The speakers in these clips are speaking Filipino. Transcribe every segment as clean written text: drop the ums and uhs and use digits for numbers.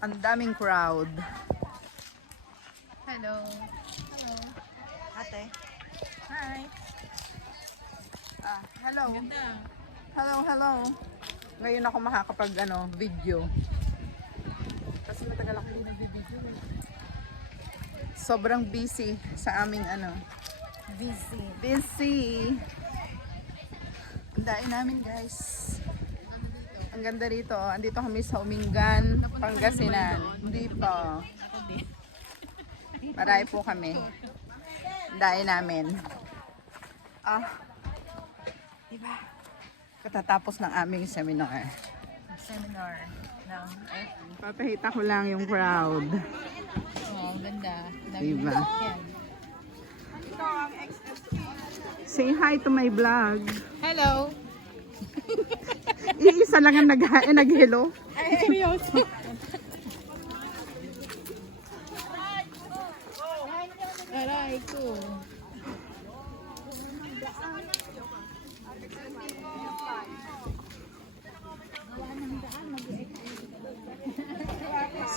Ang daming crowd. Hello. Hello. Ate. Hi. Hello. Ganda. Hello. Ngayon ako makakapag video. Kasi matagal ako hindi nag-video. Sobrang busy sa aming Busy. Ang dai namin, guys. Ang ganda rito. Andito kami sa Umingan, Pangasinan. Hindi pa. Marami po kami. Dai namin. Diba? Katatapos ng aming seminar. Seminar ng Papahita ko lang yung crowd. Oh, ganda. Diba? Yan. Say hi to my vlog. Hello. Iisa lang ang nag-hello. Seryoso. Aray ko.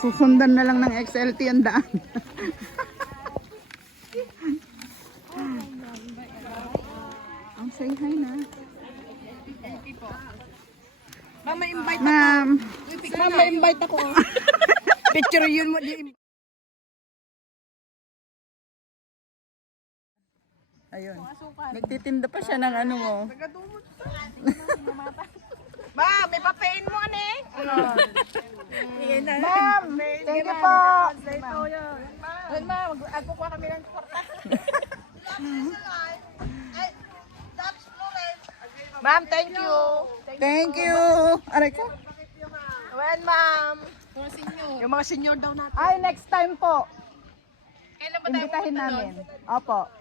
Susundan na lang ng XLT ang daan. Ang say hi na. Ma'am, may invite Ma'am. Ma'am, may invite ako. Picture yun mo. Ayun. Nagtitinda pa siya ng ano mo. Ma'am, may papain mo ano eh. Ma'am, thank you po. Doon ma'am, magkukuha kami ng kwarta. Ma'am, thank you. Thank you. Aray ko. Well, ma'am. Yung mga senior daw natin. Ay, next time po. Kailan ba tayo Imbitahin pupunta namin. Opo.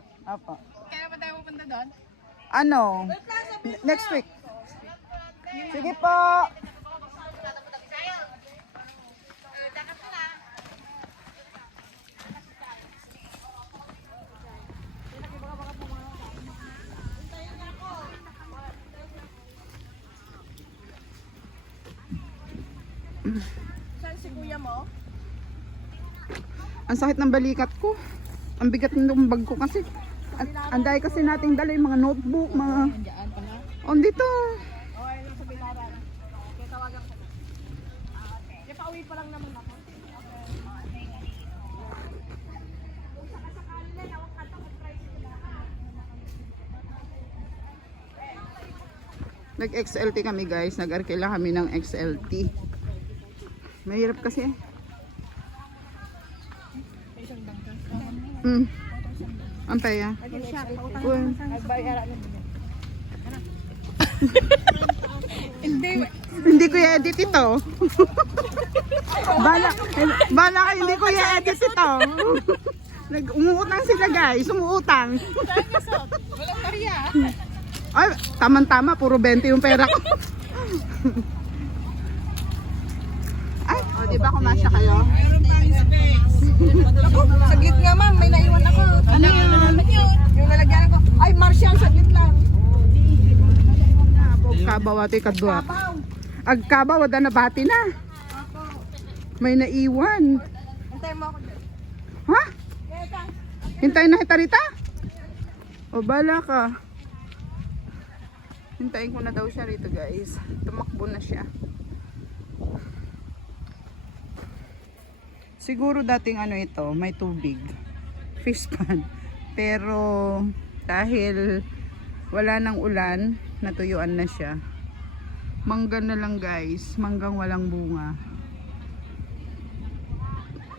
Kailan ba tayo pupunta doon? Next week. Sige po. Saan si kuya mo? Ang sakit ng balikat ko. Ang bigat ng bag ko kasi. Ang dahil kasi nating dala yung mga notebook, mga... Diyan pala. On dito. Okay lang sa Bilaran. Okay, tawagan ko. Okay. Pauwi pa lang naman ako. Nag-XLT kami guys. Nag-arkila kami ng XLT. Mahirap kasi. Ang paya. Hindi ko i-edit ito. Bala kayo, hindi ko i-edit ito. Umuutang sila guys, umuutang. Walang pariya. Ay, tama-tama, puro 20 yung pera ko. Ay, di ba kumasya kayo? Saglit nga ma'am, may naiwan ako. Ano yun? Yung lalagyan ko. Ay, Martial, saglit lang. Kabaw ati kadwa. Agkabaw, wala na bati na. May naiwan. Hintayin mo ako dyan. Ha? Hintayin na kita rita? O bala ka. Hintayin ko na daw siya rito guys. Tumakbo na siya. Siguro dating ito, may tubig. Fish pond. Pero dahil wala nang ulan, natuyuan na siya. Mangga na lang guys. Manggang walang bunga.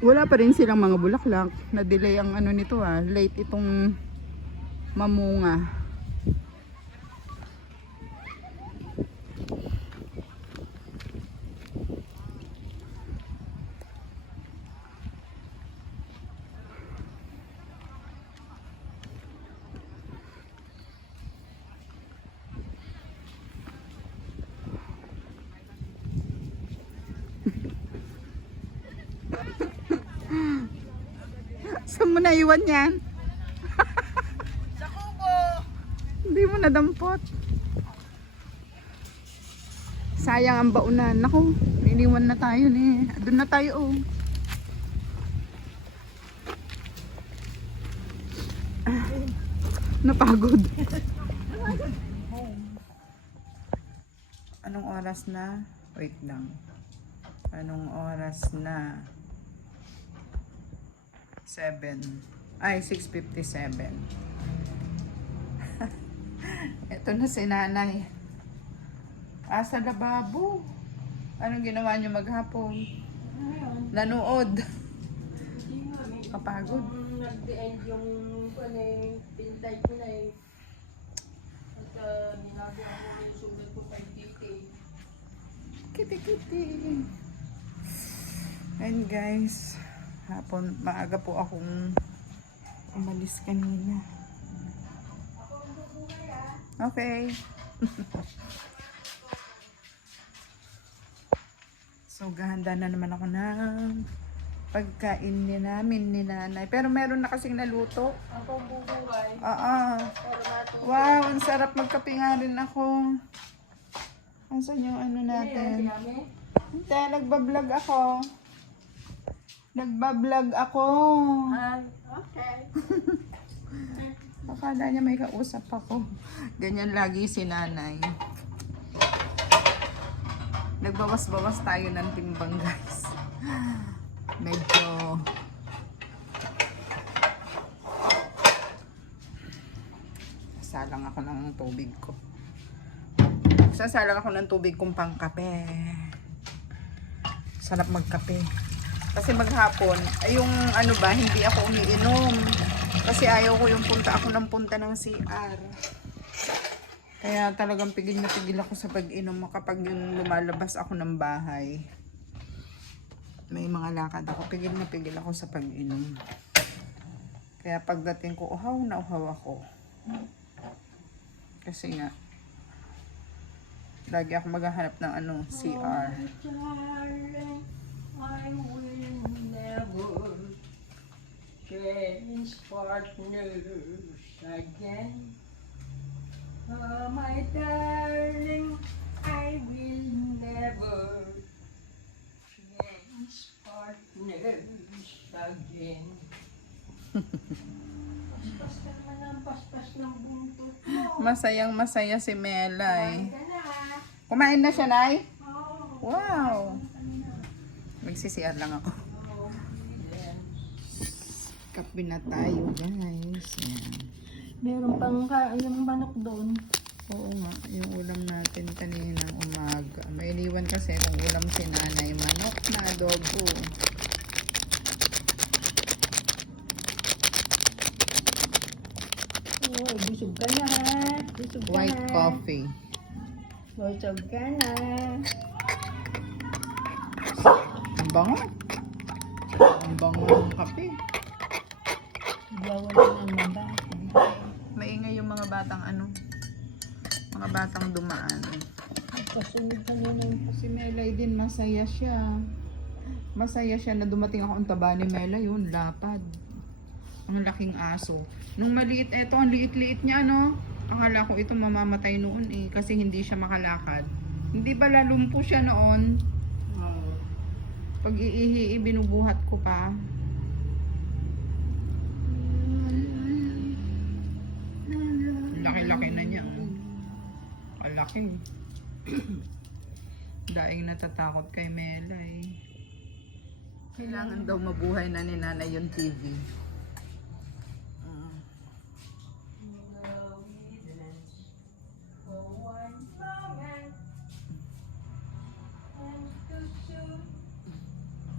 Wala pa rin silang mga bulaklak. Na-delay ang nito late itong mamunga. Saan mo naiwan yan? Sa kubo! Hindi mo nadampot. Sayang ang baunan. Naku, Iniwan na tayo ni. Doon na tayo oh. Napagod. Anong oras na? Wait lang. Anong oras na? 7. Ay, 6:57. Ito na si nanay. Sa lababo. Anong ginawa niyo maghapon? Nanood. Kapagod. Nag-end yung pintay ko na eh. At minabi ako yung sulat ko kay Titi. Kiti-kiti. And guys, hapon, maaga po akong umalis kanina. Okay. So, gahanda na naman ako ng pagkain namin ni nanay. Pero meron na kasing naluto. Ako bubuhay. Oo. Pero natin. Wow, ang sarap magkape nga rin ako. Asan yung ano natin? Kami? Hindi, nagbablog ako. Nagbablog ako. Okay. Akala niya may kausap ako. Ganyan lagi si nanay. Nagbawas-bawas tayo ng timbang guys. Medyo salang ako ng tubig ko. Sasalang ako ng tubig kong pangkape. Sarap magkape. Kasi maghapon, ay yung ano ba, hindi ako umiinom. Kasi ayaw ko yung punta ako ng punta ng CR. Kaya talagang pigil na pigil ako sa pag-inom kapag yung lumalabas ako ng bahay. May mga lakad ako, pigil na pigil ako sa pag-inom. Kaya pagdating ko, uhaw na uhaw ako. Kasi nga, lagi ako maghahanap ng ano, CR. Darling, I will never change partners again. Oh, my darling, I will never change partners again. Paspas ka naman ang paspas ng buntot mo. Masayang masaya si Melay. Ka na. Kumain na siya, Nay? Oh, Wow! Magsisiyan lang ako. Kape na tayo, guys. Yan. meron pang yung manok doon. Oo nga, yung ulam natin kaninang umaga. May iniwan kasi kung ulam si nanay, manok na adobo. Oh, busog ka na. Busog ka White na. coffee. Busog ka na. Ang bango. Ang bango ng kape. Gawa na ng mabasa. Maingay yung mga batang ano, mga batang dumaan. Kasunod kanina yung Si Melay din, masaya siya. Masaya siya na dumating ako ang taba ni Melay, yun, lapad. Ang laking aso. Nung maliit, eto, ang liit-liit niya, no? Akala ko ito mamamatay noon eh, kasi hindi siya makalakad. Hindi ba lalumpo siya noon? Pag iihi, binubuhat ko pa. Laki-laki na niya. Kalaki. Daing natatakot kay Melay. Kailangan daw mabuhay na ni nanay yung TV.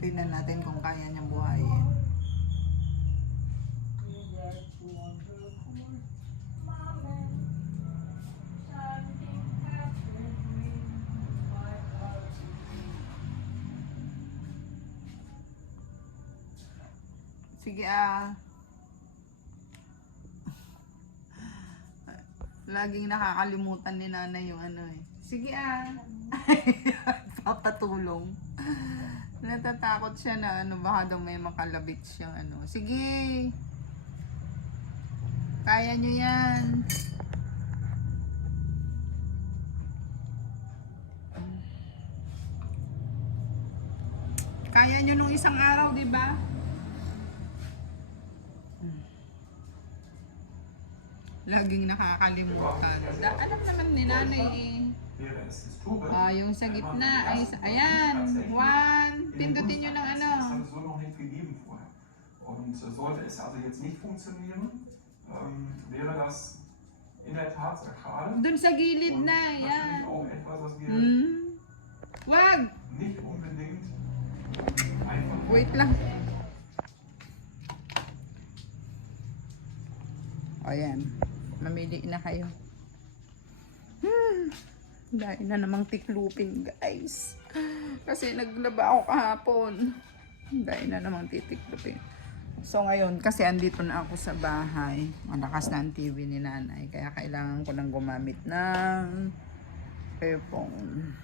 Tingnan natin kung kaya niyang buhayin. Sige laging nakakalimutan ni nanay yung ano eh. Sige papatulong. Natatakot siya na ano, baka daw may makalabit siyang ano. Sige. Kaya nyo yan. Kaya nyo nung isang araw, di ba? Laging nakakalimutan. Alam naman ni nanay eh. Yung sa gitna ay ayan, 1. Pindutin nyo ng ano. so noch nicht gegeben vorher. Und sollte es also jetzt nicht funktionieren, wäre das in der Tat sehr schade. Doon sa gilid Und na, natürlich yan. auch etwas, was wir Wag! nicht unbedingt einfach Wait lang. Ayan. Mamili na kayo. Dahil na namang tiklupin, guys. Kasi naglaba ako kahapon. Dahil na namang titiklupin. So ngayon, kasi andito na ako sa bahay. Malakas na ang TV ni nanay. Kaya kailangan ko nang gumamit ng earphone.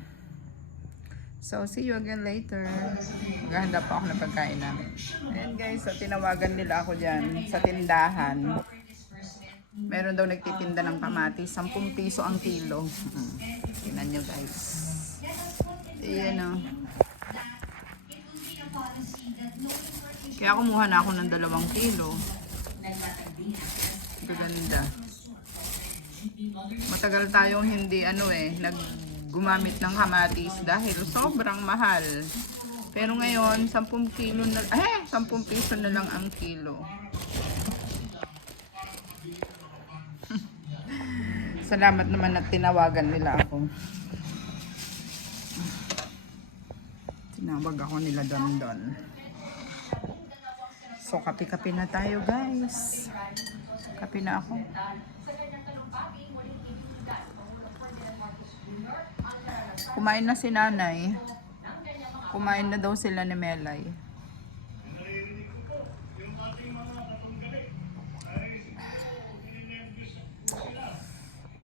So, see you again later. Maghahanda pa ako ng pagkain namin. Ayan guys, so tinawagan nila ako dyan sa tindahan. Meron daw nagtitinda ng kamatis. 10 piso ang kilo. Tingnan nyo guys. Ayan o. Kaya kumuha na ako ng 2 kilo. Gaganda. Matagal tayong hindi gumamit ng kamatis dahil sobrang mahal. Pero ngayon, 10 kilo na, 10 piso na lang ang kilo. Salamat naman at tinawagan nila ako. Tinawag ako nila Don. So, kape-kape na tayo guys. Kape na ako. Kumain na si nanay. Kumain na daw sila ni Melay.